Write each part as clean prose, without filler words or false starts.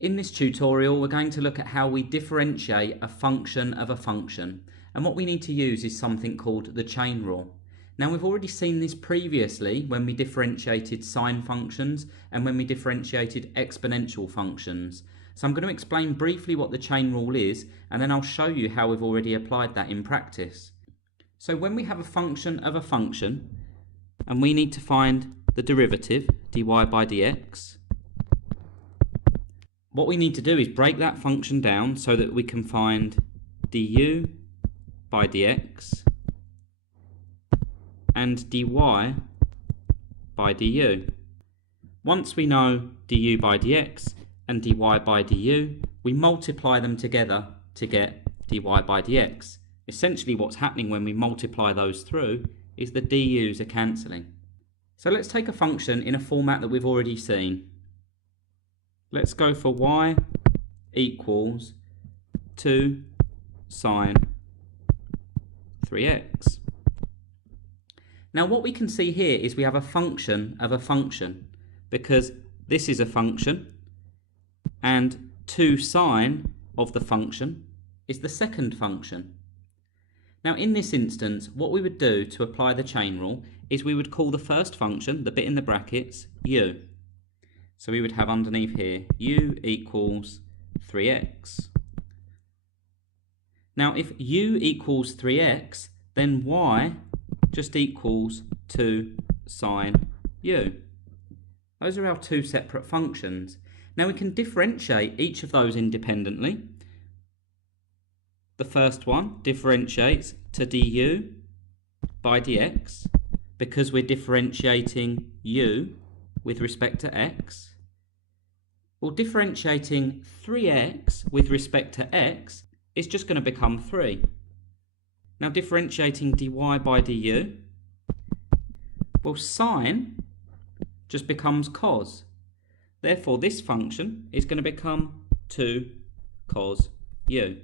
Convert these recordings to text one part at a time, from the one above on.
In this tutorial, we're going to look at how we differentiate a function of a function. And what we need to use is something called the chain rule. Now, we've already seen this previously when we differentiated sine functions and when we differentiated exponential functions. So I'm going to explain briefly what the chain rule is, and then I'll show you how we've already applied that in practice. So when we have a function of a function, and we need to find the derivative, dy by dx, what we need to do is break that function down so that we can find du by dx and dy by du. Once we know du by dx and dy by du, we multiply them together to get dy by dx. Essentially what's happening when we multiply those through is the du's are cancelling. So let's take a function in a format that we've already seen. Let's go for y equals 2 sine 3x. Now what we can see here is we have a function of a function, because this is a function and 2 sine of the function is the second function. Now in this instance, what we would do to apply the chain rule is we would call the first function, the bit in the brackets, u. So we would have underneath here, u equals 3x. Now if u equals 3x, then y just equals 2 sine u. Those are our two separate functions. Now we can differentiate each of those independently. The first one differentiates to du by dx because we're differentiating u with respect to x. Well, differentiating 3x with respect to x is just going to become 3. Now differentiating dy by du, well, sine just becomes cos. Therefore this function is going to become 2 cos u.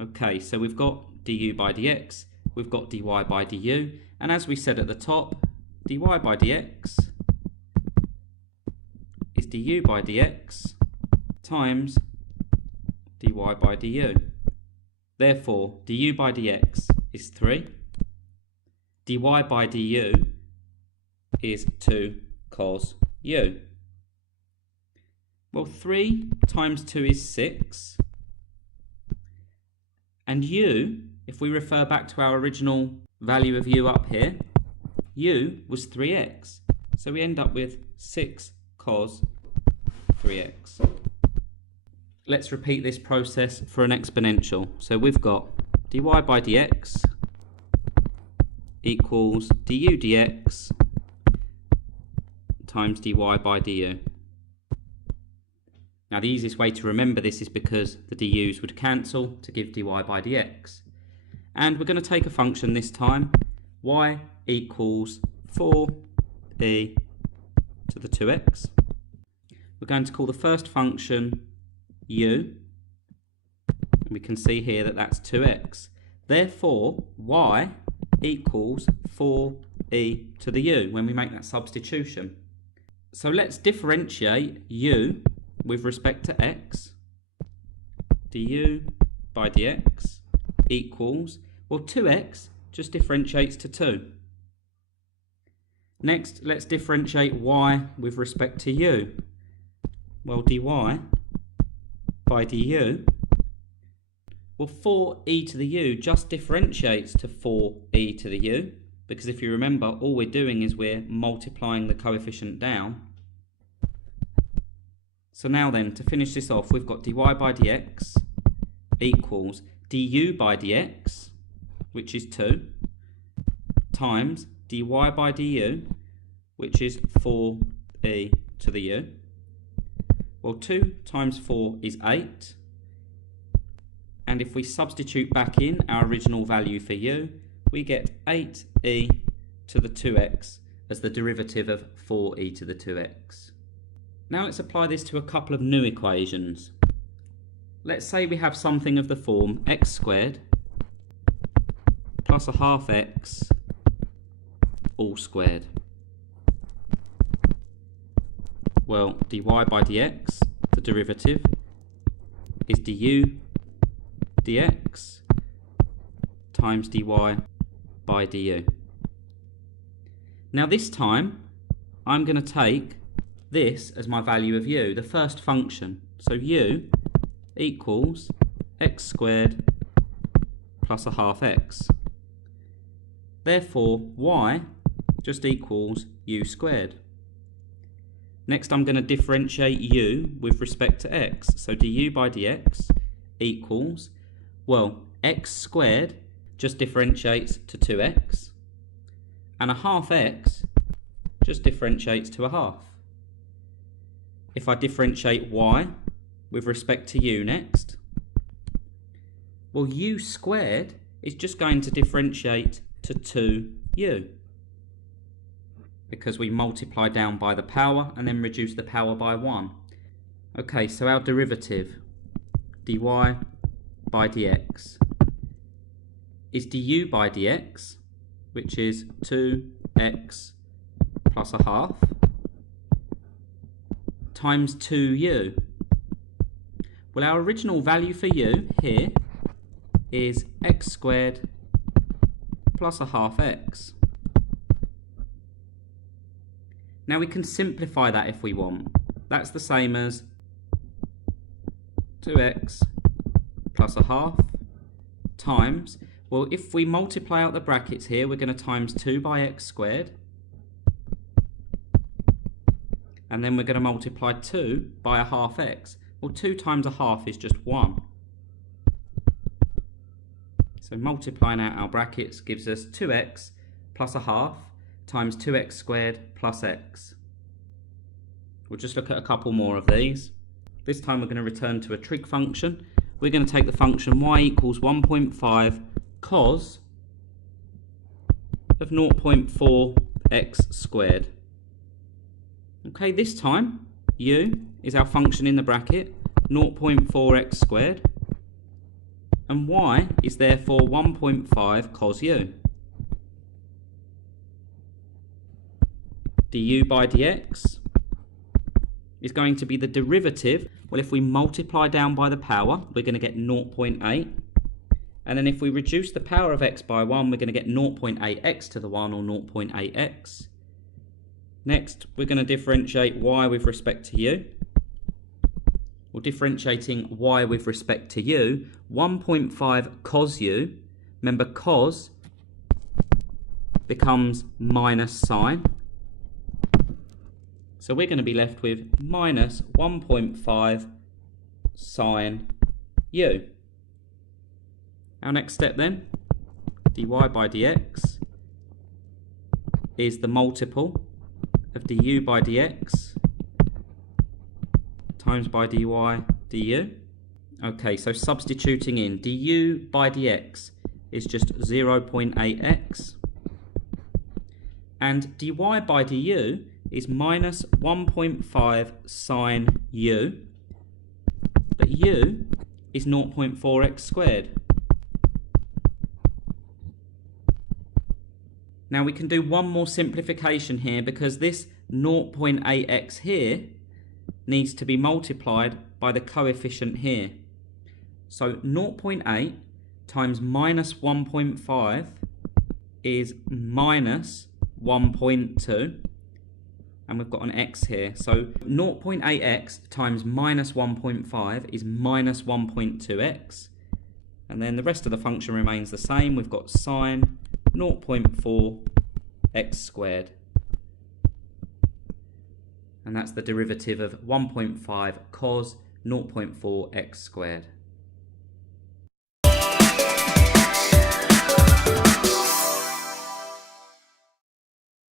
Okay, so we've got du by dx, we've got dy by du, and as we said at the top, dy by dx is du by dx times dy by du. Therefore, du by dx is 3, dy by du is 2 cos u. Well, 3 times 2 is 6, and u, if we refer back to our original value of u up here, u was 3x, so we end up with 6 cos 3x. Let's repeat this process for an exponential. So we've got dy by dx equals du dx times dy by du. Now the easiest way to remember this is because the du's would cancel to give dy by dx. And we're going to take a function this time, y equals 4e to the 2x. We're going to call the first function u, and we can see here that that's 2x. Therefore, y equals 4e to the u when we make that substitution. So let's differentiate u with respect to x. Du by dx equals, well, 2x just differentiates to 2. Next, let's differentiate y with respect to u. Well, dy by du, well, 4e to the u just differentiates to 4e to the u, because if you remember, all we're doing is we're multiplying the coefficient down. So now then, to finish this off, we've got dy by dx equals du by dx, which is 2, times dy by du, which is 4e to the u. Well, 2 times 4 is 8, and if we substitute back in our original value for u, we get 8e to the 2x as the derivative of 4e to the 2x. Now let's apply this to a couple of new equations. Let's say we have something of the form x squared plus a half x all squared. Well, dy by dx, the derivative, is du dx times dy by du. Now this time, I'm going to take this as my value of u, the first function. So u equals x squared plus a half x. Therefore, y just equals u squared. Next, I'm going to differentiate u with respect to x. So du by dx equals, well, x squared just differentiates to 2x, and a half x just differentiates to a half. If I differentiate y with respect to u next, well, u squared is just going to differentiate to 2u, because we multiply down by the power and then reduce the power by 1. Okay, so our derivative, dy by dx, is du by dx, which is 2x plus a half, times 2u. Well, our original value for u here is x squared plus a half x. Now we can simplify that if we want. That's the same as 2x plus a half times, well, if we multiply out the brackets here, we're going to times 2 by x squared, and then we're going to multiply 2 by a half x. Well, 2 times a half is just 1. So multiplying out our brackets gives us 2x plus a half times 2x squared plus x. We'll just look at a couple more of these. This time we're going to return to a trig function. We're going to take the function y equals 1.5 cos of 0.4x squared. Okay, this time u is our function in the bracket, 0.4x squared, and y is therefore 1.5 cos u. du by dx is going to be the derivative. Well, if we multiply down by the power, we're going to get 0.8. And then if we reduce the power of x by 1, we're going to get 0.8x to the 1, or 0.8x. Next, we're going to differentiate y with respect to u. Well, differentiating y with respect to u, 1.5 cos u, remember cos becomes minus sine. So we're going to be left with minus 1.5 sine u. Our next step then, dy by dx, is the multiple of du by dx times by dy du. Okay, so substituting in, du by dx is just 0.8x, and dy by du is minus 1.5 sine u, but u is 0.4x squared. Now we can do one more simplification here, because this 0.8x here needs to be multiplied by the coefficient here. So 0.8 times minus 1.5 is minus 1.2. And we've got an x here. So 0.8x times minus 1.5 is minus 1.2x. And then the rest of the function remains the same. We've got sine 0.4x squared. And that's the derivative of 1.5 cos 0.4x squared.